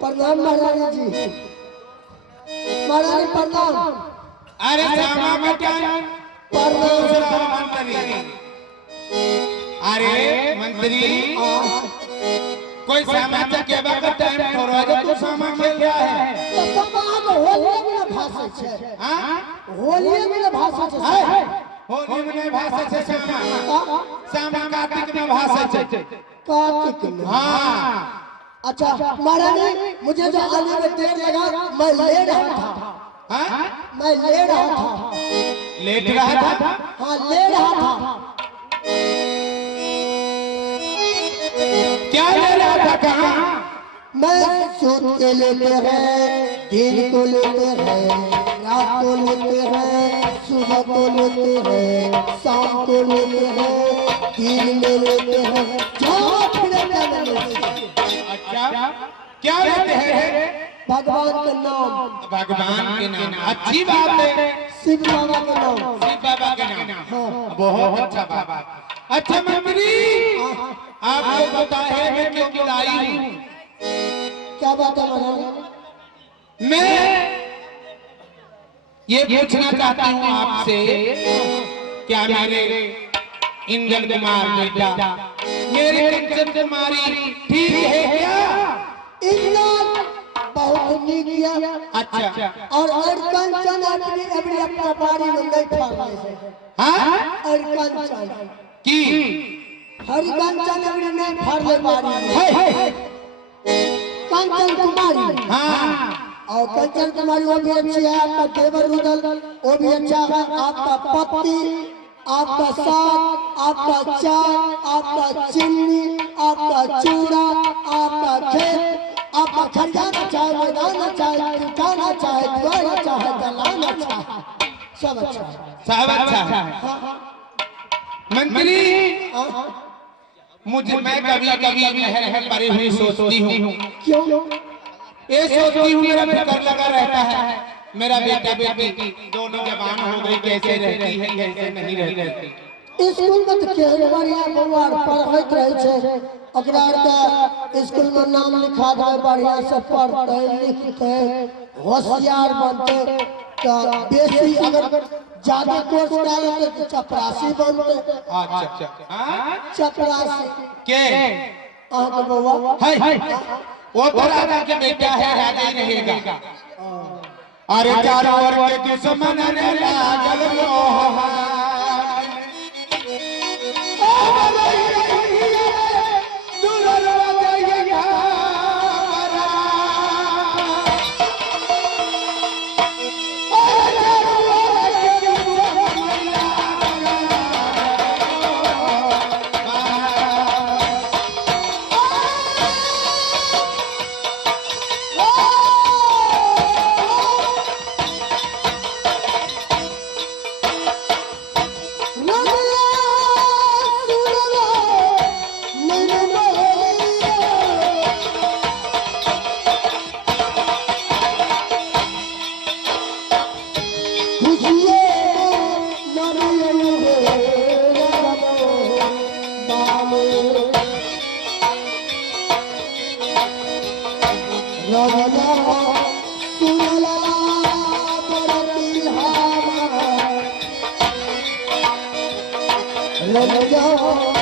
प्रणाम महारानी जी, महारानी प्रणाम। अरे श्यामा बेटा अरे मंत्री कोई श्यामा के का टाइम थोड़ा जो तू श्यामा खेल रहा है तो सब आग होलिए में भाषा छे। हां होलिए में भाषा छे, होली में भाषा छे श्यामा, श्यामा कार्तिक में भाषा छे, कार्तिक में। हां अच्छा महारानी मुझे जो आने में देर लगा मैं ले रहा था। हां मैं ले रहा था, लेट रहा था। हां ले रहा था। क्या ले रहा था? कहां? मैं सोच के लेते हैं, दिन को लेते हैं, रात को लेते हैं, सुबह को लेते हैं, शाम को लेते हैं, दिन में लेते हैं, जहाँ फिरे अच्छा क्या लेते हैं? भगवान के नाम। भगवान के नाम, अच्छी बात है। शिव बाबा के नाम। शिव बाबा के नाम, हाँ बहुत अच्छा बाबा। अच्छा मंत्री आपको पता है मैं क्यों बुलाई हूँ? क्या बात है महाराज? मैं ये पूछना चाहता हूँ आपसे, क्या मेरे इंद्र कुमार बेटा मेरी कंचन कुमारी ठीक है क्या? इंद्र बहुत नीक किया। अच्छा और कंचन अपनी अपना बाड़ी में नहीं फाड़ने से। हाँ और कंचन की हरि कंचन अपनी नहीं फाड़ने बाड़ी में। कंचन कुमारी, हाँ और कंचन कुमारी वो भी अच्छी है। आपका देवर रुदल वो भी अच्छा है। आपका पत्ती, आपका साग, आपका चाय, आपका चीनी, आपका चूड़ा, आपका खेत, आपका खजाना चाहे, मैदान चाहे, ठिकाना चाहे, द्वार चाहे, दलाना चाहे, सब अच्छा है। सब अच्छा है। मंत्री मुझे मैं कभी कभी नहर में पड़ी हुई सोचती हूँ। क्यों? ये सोचती हूँ मेरा फिक्र लगा रहता है, मेरा बेटा बेटी दोनों जवान हो गई, कैसे रहती है कैसे नहीं रहती। स्कूल में तो केहन बढ़िया बउआ पढ़ैत रहे छे, ओकरा के स्कूल में नाम लिखा दे, बढ़िया से पढ़ते लिखते होशियार बनते, तो बेसी अगर ज्यादा कोर्स डालते तो चपरासी बनते। अच्छा हाँ चपरासी के आके बउआ है वो तो राजा के बेटा है, राजा ही रहेगा। अरे चारों ओर के दुश्मन ने लागल मोह, Let me go.